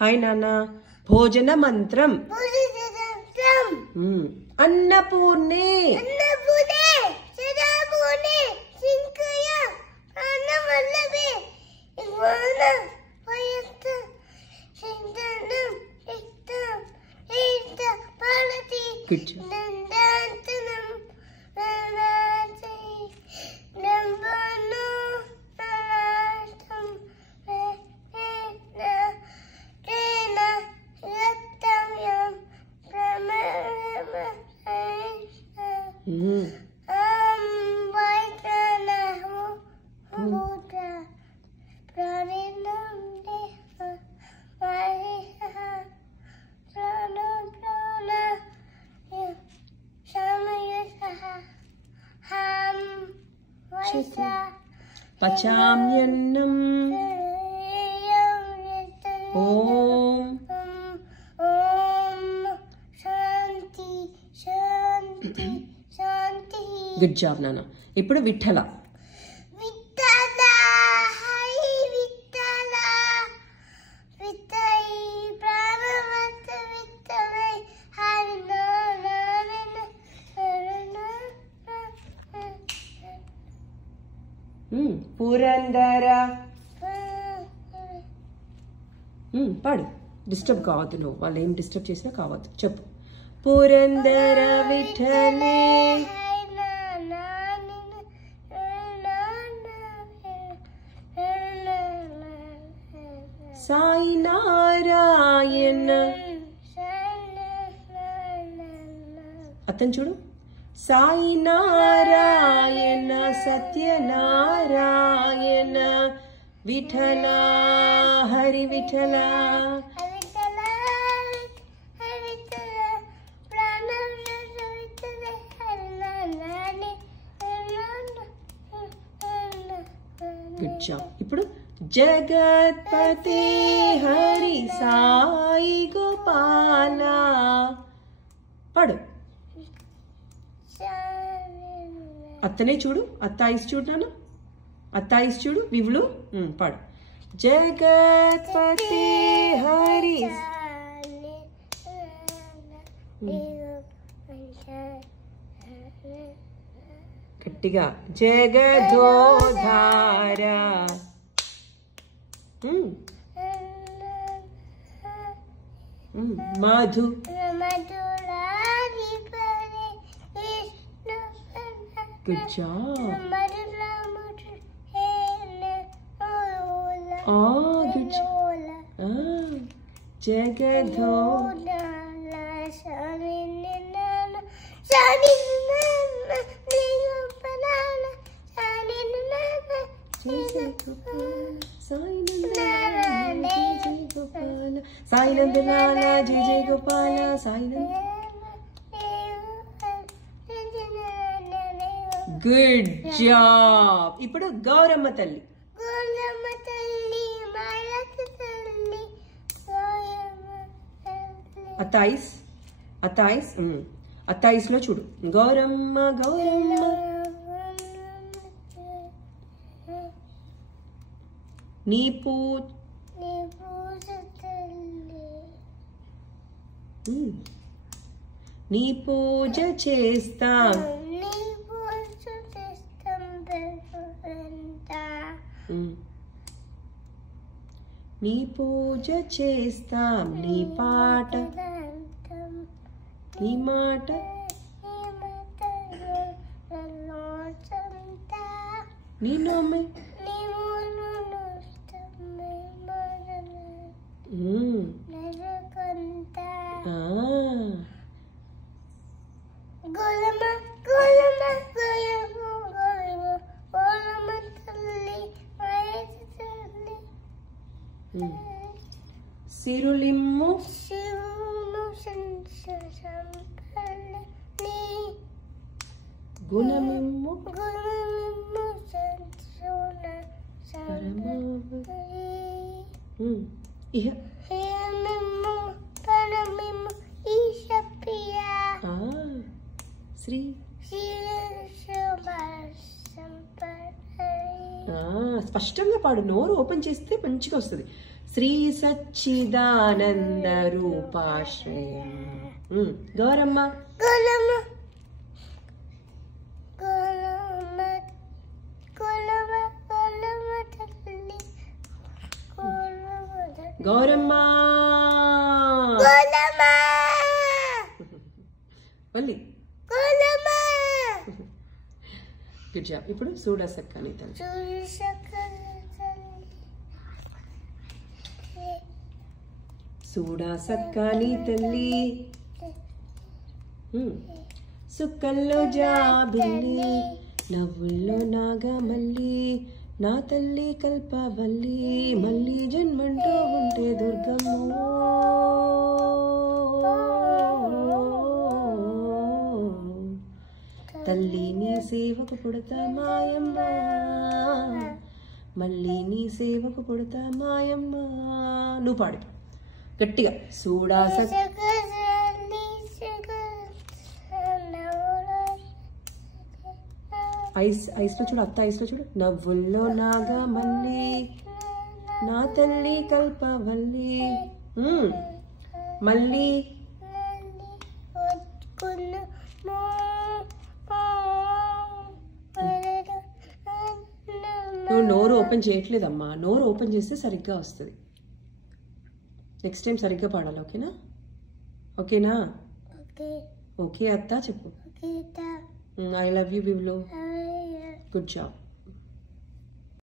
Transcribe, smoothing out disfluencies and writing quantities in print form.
Hi నాన్న. భోజన మంత్రం. అన్నపూర్ణే. Good job. పచామ్యన్నం. ఓం శాంతి శాంతి శాంతి. గుడ్ జాబ్ నాన్న. ఇప్పుడు విఠల. పురందర. పాడు. డిస్టర్బ్ కావద్దు నువ్వు. వాళ్ళు ఏం డిస్టర్బ్ చేసినా కావద్దు. చెప్పు. పురందర విఠలే. సాయి నారాయణ. అతను చూడు. సాయి నారాయణ సత్యనారాయణ విఠల హరి విఠల. Good job. ఇప్పుడు జగత్పతి హరి సాయి గోపాల. పడు. అత్తనే చూడు. అత్తాయిస్ చూడు నాన్న. అత్తాయిస్ చూడు. వివులు. పాడు. జగత్పతి హరి. గట్టిగా. జగదోధార. Madhu. Good job. Oh, good job. Jagadho. Sai Nandalala, Jai Jai Gopala, Sai Nandalala. Good job. ఇప్పుడు గౌరమ్మ తల్లి. అత్తాయిస్. అత్తాయిస్. అత్తాయిస్ లో చూడు. గౌరమ్మ గౌరమ్మ. నీ పూజ. నీ పూజ చేస్తాం. నీ పూజ చేస్తాం. నీ పాట. నీ మాట. నీ నోమే. సిరులిమ్ము. గుణమిమ్ము. ఇహ. శ్రీ. స్పష్టంగా పాడు. నోరు ఓపెన్ చేస్తే మంచిగా వస్తుంది. శ్రీ సచ్చిదానంద రూపాశ్రయం. Gowramma Gowramma Valli good job. ఇప్పుడు సూడా సక్కని తల్లి. సూడా సక్కని తల్లి సుక్కల్లో జాబిల్లి నవ్వుల్లో నాగమల్లి నా తల్లి కల్పవల్లి మళ్ళీ జన్మంటూ ఉంటే దుర్గమ్మ. తల్లి నీ సేవకు పుడతా మాయమ్మ మళ్ళీ నీ సేవకు పుడతా మాయమ్మ. నువ్వు పాడు గట్టిగా. సూడా ఐస్లో చూడు, అత్త ఐస్లో చూడు. నవ్వుల్లో నాగమల్లి నా తల్లి కల్పవల్లి మళ్ళీ నువ్వు నోరు ఓపెన్ చేయట్లేదమ్మా. నోరు ఓపెన్ చేస్తే సరిగ్గా వస్తుంది. నెక్స్ట్ టైం సరిగ్గా పాడాలి. ఓకేనా? ఓకేనా? ఓకే అత్త చెప్పు. ఐ లవ్ యూ బివ్లో. Good job.